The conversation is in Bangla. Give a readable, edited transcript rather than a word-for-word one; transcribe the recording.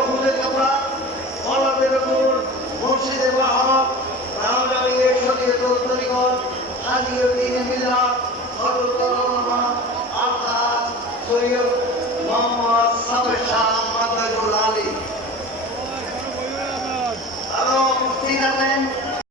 হুজুর কাবলা মৌলানা নূর মুর্শিদে বাহক রামজালিয়ে শরীয়তুল তরিকত হাদিউদ্দিন মিল্লাত হযরতুল উলামা আলহাজ সৈয়দ মোহাম্মদ সাবের শাহ মাদারুল আলী আরো মুফতি আছেন